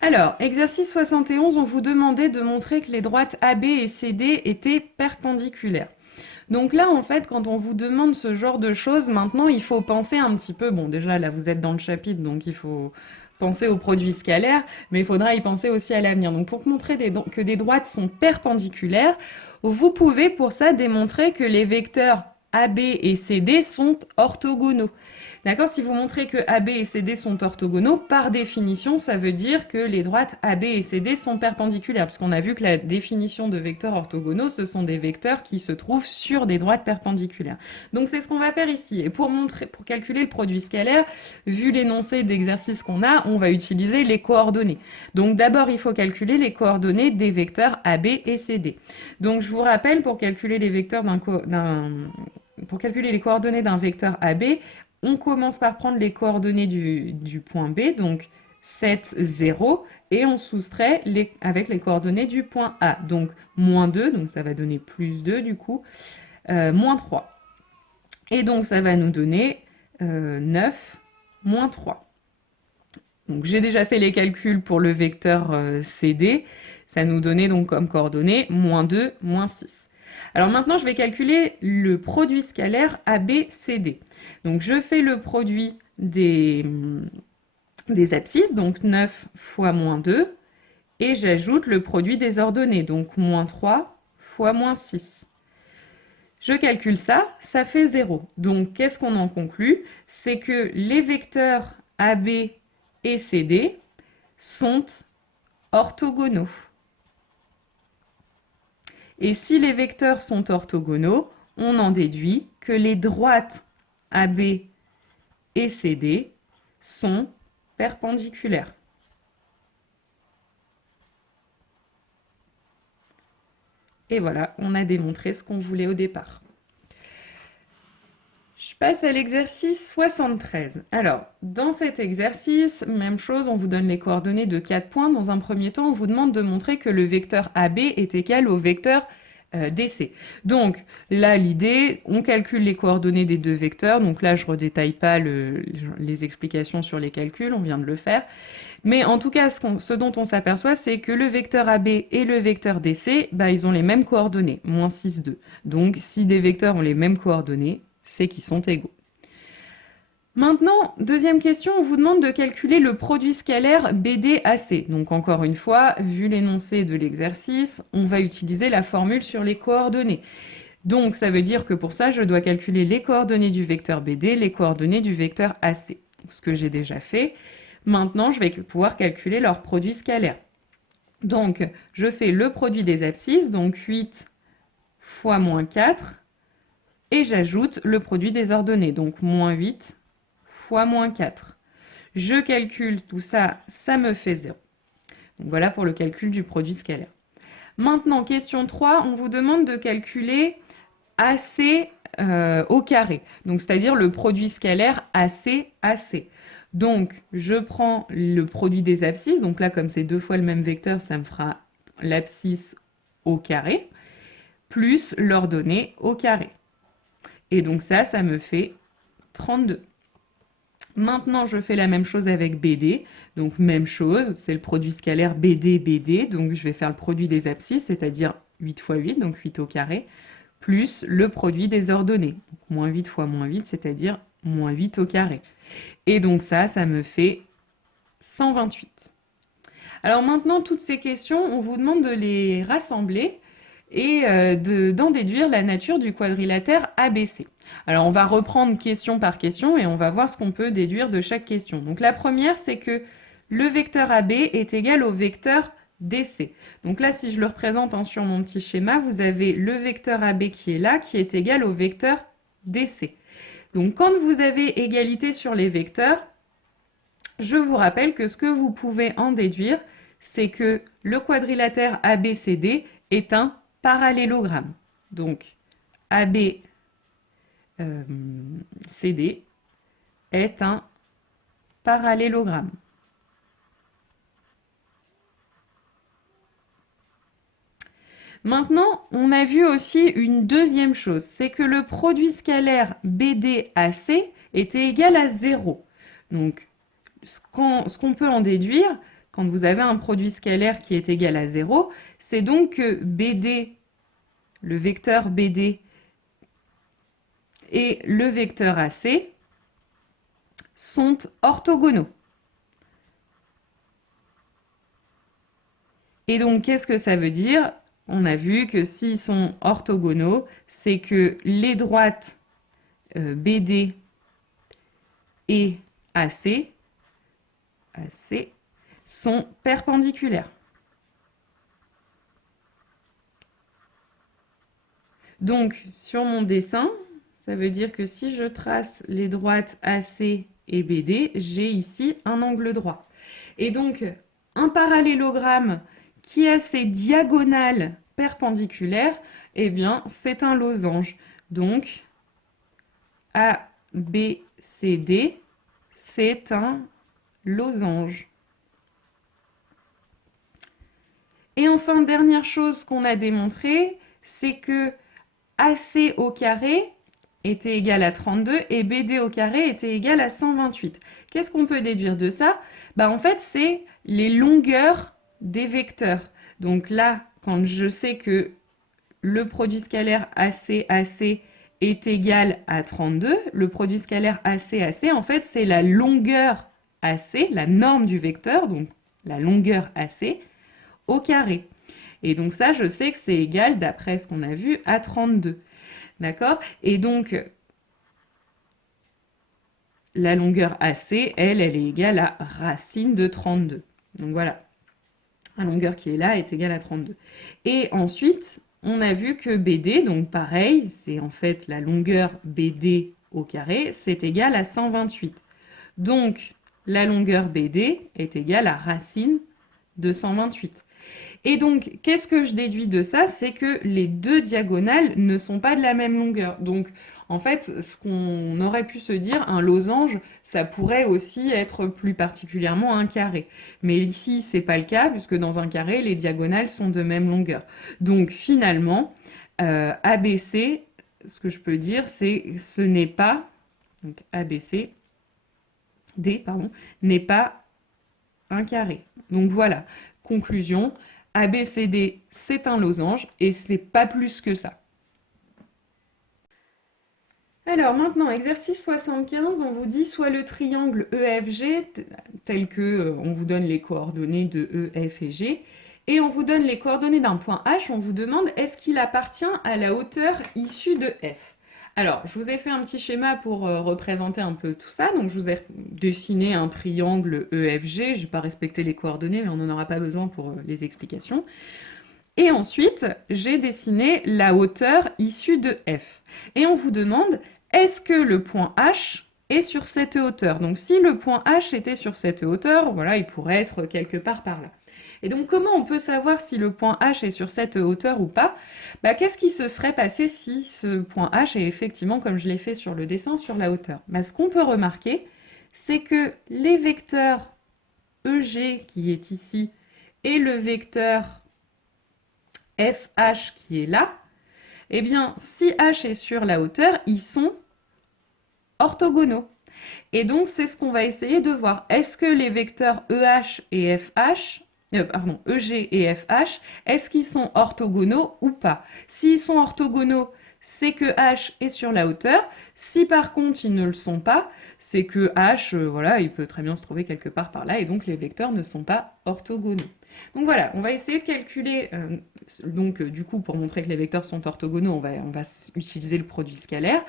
Alors, exercice 71, on vous demandait de montrer que les droites AB et CD étaient perpendiculaires. Donc là, en fait, quand on vous demande ce genre de choses, maintenant, il faut penser un petit peu. Bon, déjà, là, vous êtes dans le chapitre, donc il faut penser aux produits scalaires, mais il faudra y penser aussi à l'avenir. Donc, pour montrer que des droites sont perpendiculaires, vous pouvez pour ça démontrer que les vecteurs AB et CD sont orthogonaux. D'accord? Si vous montrez que AB et CD sont orthogonaux, par définition, ça veut dire que les droites AB et CD sont perpendiculaires, parce qu'on a vu que la définition de vecteurs orthogonaux, ce sont des vecteurs qui se trouvent sur des droites perpendiculaires. Donc c'est ce qu'on va faire ici. Et pour calculer le produit scalaire, vu l'énoncé d'exercice qu'on a, on va utiliser les coordonnées. Donc d'abord, il faut calculer les coordonnées des vecteurs AB et CD. Donc je vous rappelle, pour calculer les vecteurs pour calculer les coordonnées d'un vecteur AB, on commence par prendre les coordonnées du point B, donc 7, 0, et on soustrait avec les coordonnées du point A. Donc moins 2, donc ça va donner plus 2 du coup, moins 3. Et donc ça va nous donner 9, moins 3. Donc j'ai déjà fait les calculs pour le vecteur CD. Ça nous donnait donc comme coordonnées moins 2, moins 6. Alors maintenant, je vais calculer le produit scalaire ABCD. Donc je fais le produit des abscisses, donc 9 fois moins 2, et j'ajoute le produit des ordonnées, donc moins 3 fois moins 6. Je calcule ça, ça fait 0. Donc qu'est-ce qu'on en conclut? C'est que les vecteurs AB et CD sont orthogonaux. Et si les vecteurs sont orthogonaux, on en déduit que les droites AB et CD sont perpendiculaires. Et voilà, on a démontré ce qu'on voulait au départ. Je passe à l'exercice 73. Alors, dans cet exercice, même chose, on vous donne les coordonnées de 4 points. Dans un premier temps, on vous demande de montrer que le vecteur AB est égal au vecteur DC. Donc là, l'idée, on calcule les coordonnées des deux vecteurs. Donc là, je ne redétaille pas les explications sur les calculs, on vient de le faire. Mais en tout cas, ce dont on s'aperçoit, c'est que le vecteur AB et le vecteur DC, bah, ils ont les mêmes coordonnées, moins 6, 2. Donc si des vecteurs ont les mêmes coordonnées, c'est qu'ils sont égaux. Maintenant, deuxième question, on vous demande de calculer le produit scalaire BDAC. Donc encore une fois, vu l'énoncé de l'exercice, on va utiliser la formule sur les coordonnées. Donc ça veut dire que pour ça, je dois calculer les coordonnées du vecteur BD, les coordonnées du vecteur AC. Ce que j'ai déjà fait. Maintenant, je vais pouvoir calculer leur produit scalaire. Donc, je fais le produit des abscisses, donc 8 fois moins 4, et j'ajoute le produit des ordonnées, donc moins 8 fois moins 4. Je calcule tout ça, ça me fait 0. Donc voilà pour le calcul du produit scalaire. Maintenant, question 3, on vous demande de calculer AC au carré, donc c'est-à-dire le produit scalaire AC. Donc, je prends le produit des abscisses, donc là, comme c'est deux fois le même vecteur, ça me fera l'abscisse au carré, plus l'ordonnée au carré. Et donc ça me fait 32. Maintenant, je fais la même chose avec BD. Donc, même chose, c'est le produit scalaire BD. Donc, je vais faire le produit des abscisses, c'est-à-dire 8 fois 8, donc 8 au carré, plus le produit des ordonnées. Donc, moins 8 fois moins 8, c'est-à-dire moins 8 au carré. Et donc ça me fait 128. Alors maintenant, toutes ces questions, on vous demande de les rassembler et d'en déduire la nature du quadrilatère ABC. Alors on va reprendre question par question et on va voir ce qu'on peut déduire de chaque question. Donc la première, c'est que le vecteur AB est égal au vecteur DC. Donc là, si je le représente sur mon petit schéma, vous avez le vecteur AB qui est là, qui est égal au vecteur DC. Donc quand vous avez égalité sur les vecteurs, je vous rappelle que ce que vous pouvez en déduire, c'est que le quadrilatère ABCD est un parallélogramme. Donc ABCD est un parallélogramme. Maintenant, on a vu aussi une deuxième chose, c'est que le produit scalaire BDAC était égal à 0. Donc, ce qu'on peut en déduire, quand vous avez un produit scalaire qui est égal à 0, c'est donc que BD, le vecteur BD et le vecteur AC sont orthogonaux. Et donc, qu'est-ce que ça veut dire? On a vu que s'ils sont orthogonaux, c'est que les droites BD et AC sont perpendiculaires. Donc, sur mon dessin, ça veut dire que si je trace les droites AC et BD, j'ai ici un angle droit. Et donc, un parallélogramme qui a ses diagonales perpendiculaires, eh bien, c'est un losange. Donc, ABCD, c'est un losange. Et enfin, dernière chose qu'on a démontré, c'est que AC au carré était égal à 32 et BD au carré était égal à 128. Qu'est-ce qu'on peut déduire de ça? En fait, c'est les longueurs des vecteurs. Donc là, quand je sais que le produit scalaire AC est égal à 32, le produit scalaire AC, en fait, c'est la longueur AC, la norme du vecteur, donc la longueur AC, au carré. Et donc ça, je sais que c'est égal, d'après ce qu'on a vu, à 32. D'accord? Et donc, la longueur AC, elle est égale à racine de 32. Donc voilà, la longueur qui est là est égale à 32. Et ensuite, on a vu que BD, donc pareil, c'est en fait la longueur BD au carré, c'est égal à 128. Donc, la longueur BD est égale à racine de 128. Et donc, qu'est-ce que je déduis de ça? C'est que les deux diagonales ne sont pas de la même longueur. Donc, en fait, ce qu'on aurait pu se dire, un losange, ça pourrait aussi être plus particulièrement un carré. Mais ici, c'est pas le cas, puisque dans un carré, les diagonales sont de même longueur. Donc, finalement, ABC, ce que je peux dire, c'est que ce n'est pas, donc ABC, D, pardon, n'est pas un carré. Donc voilà, conclusion, ABCD, c'est un losange et c'est pas plus que ça. Alors maintenant, exercice 75, on vous dit soit le triangle EFG, tel que on vous donne les coordonnées de E, F et G, et on vous donne les coordonnées d'un point H, on vous demande est-ce qu'il appartient à la hauteur issue de F. Alors, je vous ai fait un petit schéma pour représenter un peu tout ça. Donc, je vous ai dessiné un triangle EFG. Je n'ai pas respecté les coordonnées, mais on n'en aura pas besoin pour les explications. Et ensuite, j'ai dessiné la hauteur issue de F. Et on vous demande, est-ce que le point H est sur cette hauteur? Donc, si le point H était sur cette hauteur, voilà, il pourrait être quelque part par là. Et donc, comment on peut savoir si le point H est sur cette hauteur ou pas? Qu'est-ce qui se serait passé si ce point H est effectivement, comme je l'ai fait sur le dessin, sur la hauteur? Ce qu'on peut remarquer, c'est que les vecteurs EG qui est ici et le vecteur FH qui est là, eh bien, si H est sur la hauteur, ils sont orthogonaux. Et donc, c'est ce qu'on va essayer de voir. Est-ce que les vecteurs EH et FH EG et FH, est-ce qu'ils sont orthogonaux ou pas? S'ils sont orthogonaux, c'est que H est sur la hauteur. Si par contre ils ne le sont pas, c'est que H, voilà, il peut très bien se trouver quelque part par là et donc les vecteurs ne sont pas orthogonaux. Donc voilà, on va essayer de calculer, du coup pour montrer que les vecteurs sont orthogonaux, on va utiliser le produit scalaire.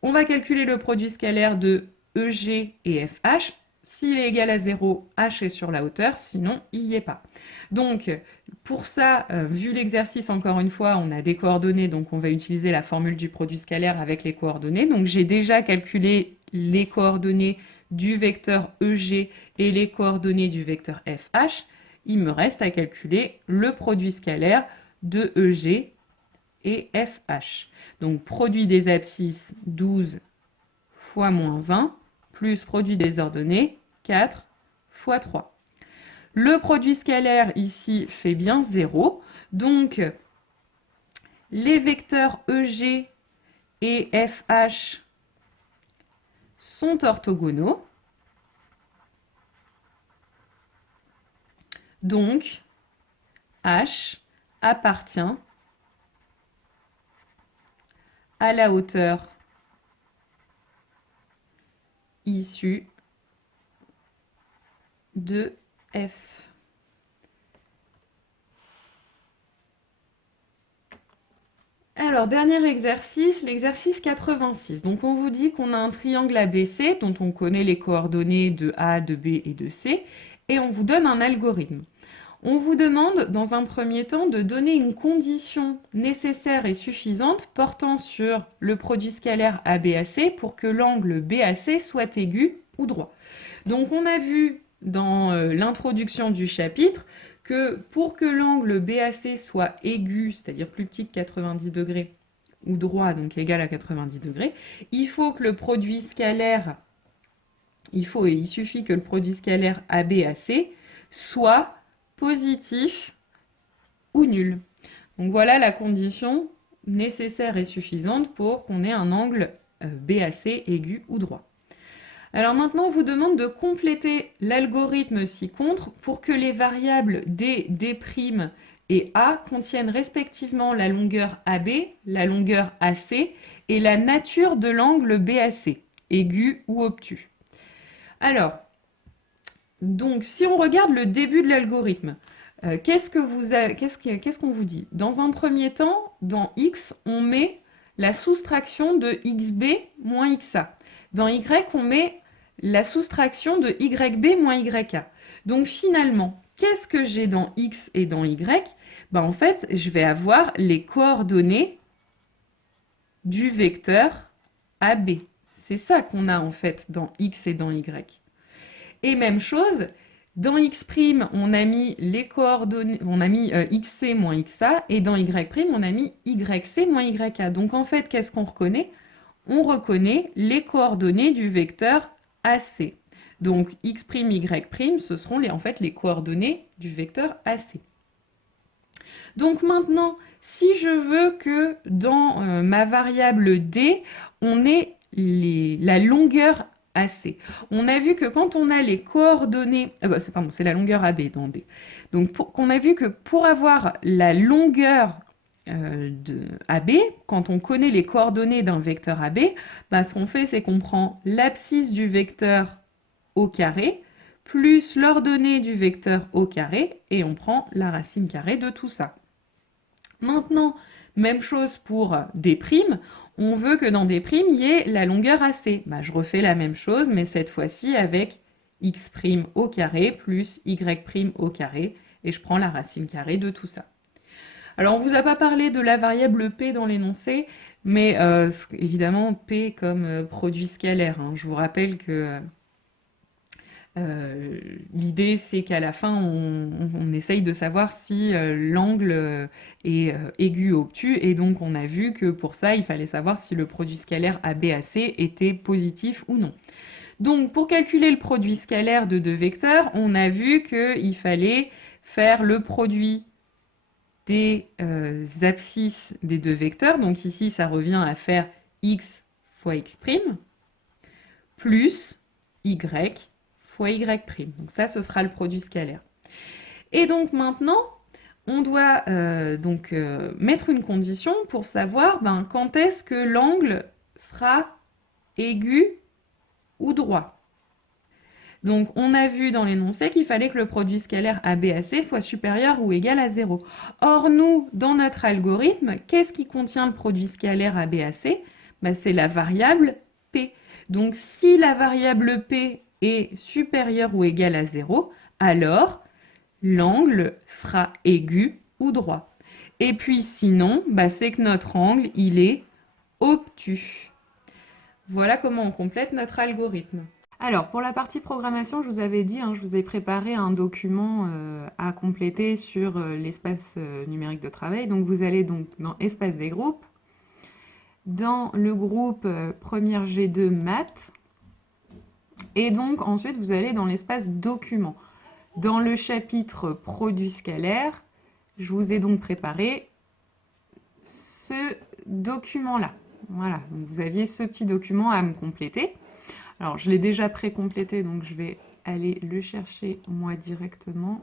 On va calculer le produit scalaire de EG et FH. S'il est égal à 0, H est sur la hauteur, sinon il n'y est pas. Donc pour ça, vu l'exercice encore une fois, on a des coordonnées, donc on va utiliser la formule du produit scalaire avec les coordonnées. Donc j'ai déjà calculé les coordonnées du vecteur EG et les coordonnées du vecteur FH. Il me reste à calculer le produit scalaire de EG et FH. Donc produit des abscisses 12 fois moins 1 plus produit des ordonnées 4 fois 3. Le produit scalaire ici fait bien 0. Donc les vecteurs EG et FH sont orthogonaux. Donc, H appartient à la hauteur issue de F. Alors, dernier exercice, l'exercice 86. Donc, on vous dit qu'on a un triangle ABC dont on connaît les coordonnées de A, de B et de C, et on vous donne un algorithme. On vous demande, dans un premier temps, de donner une condition nécessaire et suffisante portant sur le produit scalaire ABAC pour que l'angle BAC soit aigu ou droit. Donc, on a vu dans l'introduction du chapitre que pour que l'angle BAC soit aigu, c'est-à-dire plus petit que 90 degrés, ou droit, donc égal à 90 degrés, il faut que le produit scalaire, il suffit que le produit scalaire ABAC soit positif ou nul. Donc voilà la condition nécessaire et suffisante pour qu'on ait un angle BAC aigu ou droit. Alors maintenant, on vous demande de compléter l'algorithme ci-contre pour que les variables D, D' et A contiennent respectivement la longueur AB, la longueur AC et la nature de l'angle BAC, aigu ou obtus. Alors, donc si on regarde le début de l'algorithme, qu'est-ce qu'on vous dit? Dans un premier temps, dans X, on met la soustraction de XB moins XA. Dans Y, on met la soustraction de YB moins YA. Donc finalement, qu'est-ce que j'ai dans X et dans Y? En fait, je vais avoir les coordonnées du vecteur AB. C'est ça qu'on a en fait dans X et dans Y. Et même chose, dans X', on a mis les coordonnées, on a mis XC moins XA, et dans Y', on a mis YC moins YA. Donc en fait, qu'est-ce qu'on reconnaît? On reconnaît les coordonnées du vecteur AC. Donc X', Y', ce seront en fait les coordonnées du vecteur AC. Donc maintenant, si je veux que dans ma variable D, on ait la longueur AC. On a vu que quand on a les coordonnées... c'est la longueur AB dans D. Donc on a vu que pour avoir la longueur de AB, quand on connaît les coordonnées d'un vecteur AB, ce qu'on fait, c'est qu'on prend l'abscisse du vecteur au carré, plus l'ordonnée du vecteur au carré, et on prend la racine carrée de tout ça. Maintenant, même chose pour D', on veut que dans D', il y ait la longueur AC. Je refais la même chose, mais cette fois-ci avec X' au carré plus Y' au carré, et je prends la racine carrée de tout ça. Alors, on ne vous a pas parlé de la variable P dans l'énoncé, mais évidemment, P comme produit scalaire. Je vous rappelle que l'idée, c'est qu'à la fin, on essaye de savoir si l'angle est aigu ou obtus, et donc on a vu que pour ça, il fallait savoir si le produit scalaire ABAC était positif ou non. Donc, pour calculer le produit scalaire de deux vecteurs, on a vu qu'il fallait faire le produit des abscisses des deux vecteurs. Donc ici, ça revient à faire x fois x', plus y fois y'. Donc ça, ce sera le produit scalaire. Et donc maintenant, on doit mettre une condition pour savoir quand est-ce que l'angle sera aigu ou droit. Donc, on a vu dans l'énoncé qu'il fallait que le produit scalaire ABAC soit supérieur ou égal à 0. Or, nous, dans notre algorithme, qu'est-ce qui contient le produit scalaire ABAC? C'est la variable P. Donc, si la variable P est supérieure ou égale à 0, alors l'angle sera aigu ou droit. Et puis sinon, c'est que notre angle, il est obtus. Voilà comment on complète notre algorithme. Alors, pour la partie programmation, je vous avais dit, je vous ai préparé un document à compléter sur l'espace numérique de travail. Donc, vous allez donc dans Espace des groupes, dans le groupe première G2 maths, et donc ensuite, vous allez dans l'espace documents. Dans le chapitre produit scalaire, je vous ai donc préparé ce document-là. Voilà, donc vous aviez ce petit document à me compléter. Alors, je l'ai déjà pré-complété, donc je vais aller le chercher moi directement.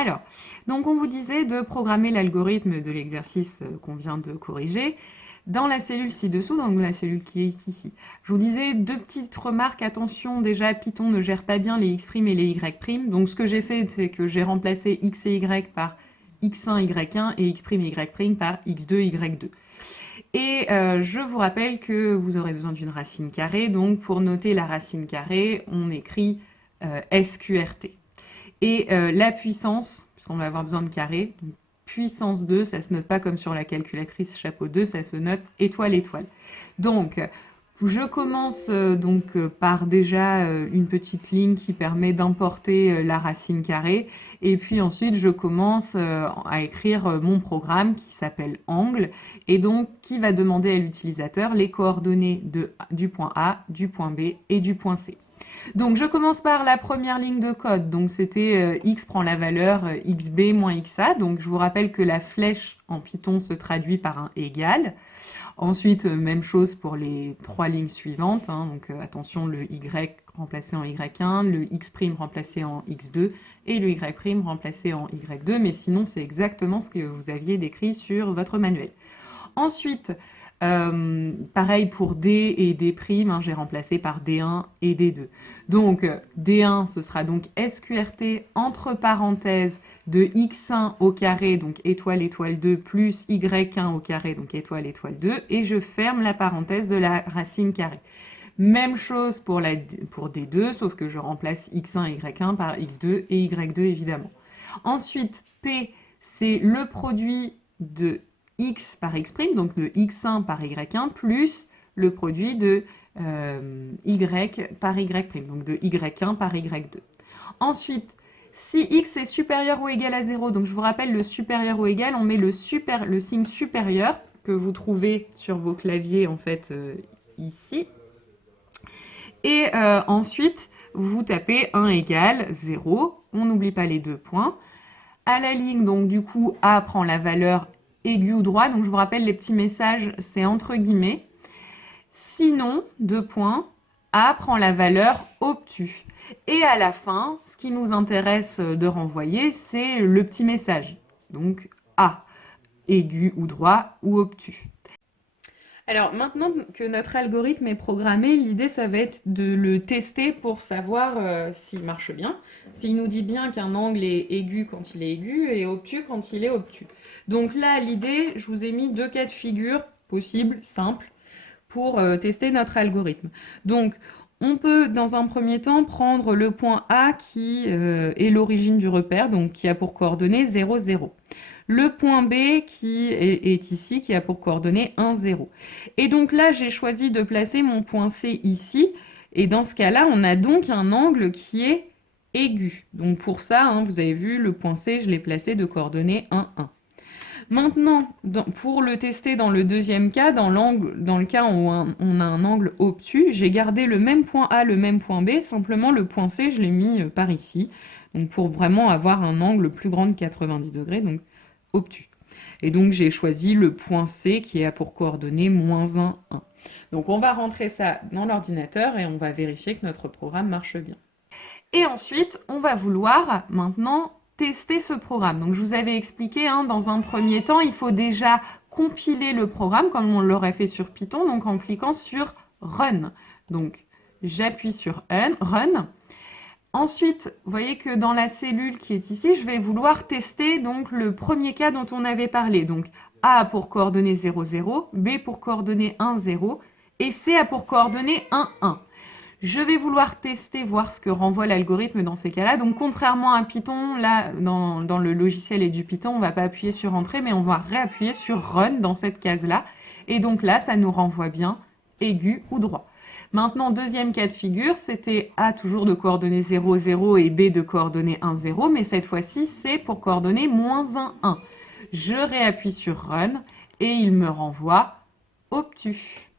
Alors, donc on vous disait de programmer l'algorithme de l'exercice qu'on vient de corriger dans la cellule ci-dessous, donc la cellule qui est ici. Je vous disais deux petites remarques. Attention, déjà, Python ne gère pas bien les x' et les y'. Donc ce que j'ai fait, c'est que j'ai remplacé x et y par x1, y1 et x' et y' par x2, y2. Et je vous rappelle que vous aurez besoin d'une racine carrée. Donc pour noter la racine carrée, on écrit SQRT. Et la puissance, puisqu'on va avoir besoin de carré, donc puissance 2, ça se note pas comme sur la calculatrice chapeau 2, ça se note étoile, étoile. Donc, je commence par déjà une petite ligne qui permet d'importer la racine carrée. Et puis ensuite, je commence à écrire mon programme qui s'appelle angle et donc qui va demander à l'utilisateur les coordonnées du point A, du point B et du point C. Donc je commence par la première ligne de code, donc c'était x prend la valeur xb moins xa, donc je vous rappelle que la flèche en Python se traduit par un égal. Ensuite, même chose pour les trois lignes suivantes, hein, donc attention, le y remplacé en y1, le x' remplacé en x2 et le y' remplacé en y2, mais sinon c'est exactement ce que vous aviez décrit sur votre manuel. Ensuite, pareil pour D et D', hein, j'ai remplacé par D1 et D2. Donc D1, ce sera donc SQRT entre parenthèses de x1 au carré, donc étoile, étoile 2, plus y1 au carré, donc étoile, étoile 2, et je ferme la parenthèse de la racine carrée. Même chose pour D2, sauf que je remplace x1 et y1 par x2 et y2 évidemment. Ensuite, P, c'est le produit de x par x', donc de x1 par y1, plus le produit de y par y', donc de y1 par y2. Ensuite, si x est supérieur ou égal à 0, donc je vous rappelle le supérieur ou égal, on met le signe supérieur que vous trouvez sur vos claviers en fait ici. Et ensuite, vous tapez 1 égale 0, on n'oublie pas les deux points. À la ligne, donc du coup, A prend la valeur aigu ou droit, donc je vous rappelle les petits messages, c'est entre guillemets. Sinon, deux points, A prend la valeur obtus. Et à la fin, ce qui nous intéresse de renvoyer, c'est le petit message. Donc A, aigu ou droit ou obtus. Alors maintenant que notre algorithme est programmé, l'idée ça va être de le tester pour savoir s'il marche bien. S'il nous dit bien qu'un angle est aigu quand il est aigu et obtus quand il est obtus. Donc là, l'idée, je vous ai mis deux cas de figure possibles, simples, pour tester notre algorithme. Donc, on peut, dans un premier temps, prendre le point A qui est l'origine du repère, donc qui a pour coordonnées 0, 0. Le point B qui est ici, qui a pour coordonnées 1, 0. Et donc là, j'ai choisi de placer mon point C ici. Et dans ce cas-là, on a donc un angle qui est aigu. Donc pour ça, hein, vous avez vu, le point C, je l'ai placé de coordonnées 1, 1. Maintenant, pour le tester dans le deuxième cas, dans le cas où on a un angle obtus, j'ai gardé le même point A, le même point B, simplement le point C, je l'ai mis par ici, donc pour vraiment avoir un angle plus grand de 90 degrés, donc obtus. Et donc j'ai choisi le point C qui a pour coordonnées -1, 1. Donc on va rentrer ça dans l'ordinateur et on va vérifier que notre programme marche bien. Et ensuite, on va vouloir maintenant tester ce programme. Donc je vous avais expliqué, hein, dans un premier temps, il faut déjà compiler le programme comme on l'aurait fait sur Python, donc en cliquant sur Run. Donc j'appuie sur Run. Ensuite, vous voyez que dans la cellule qui est ici, je vais vouloir tester donc le premier cas dont on avait parlé. Donc A pour coordonnées 0, 0, B pour coordonnées 1, 0 et C a pour coordonnées 1, 1. Je vais vouloir tester, voir ce que renvoie l'algorithme dans ces cas-là. Donc, contrairement à Python, là, dans le logiciel et du Python, on ne va pas appuyer sur Entrée, mais on va réappuyer sur Run dans cette case-là. Et donc là, ça nous renvoie bien aigu ou droit. Maintenant, deuxième cas de figure, c'était A toujours de coordonnées 0, 0 et B de coordonnées 1, 0. Mais cette fois-ci, C pour coordonnées -1, 1. Je réappuie sur Run et il me renvoie obtus.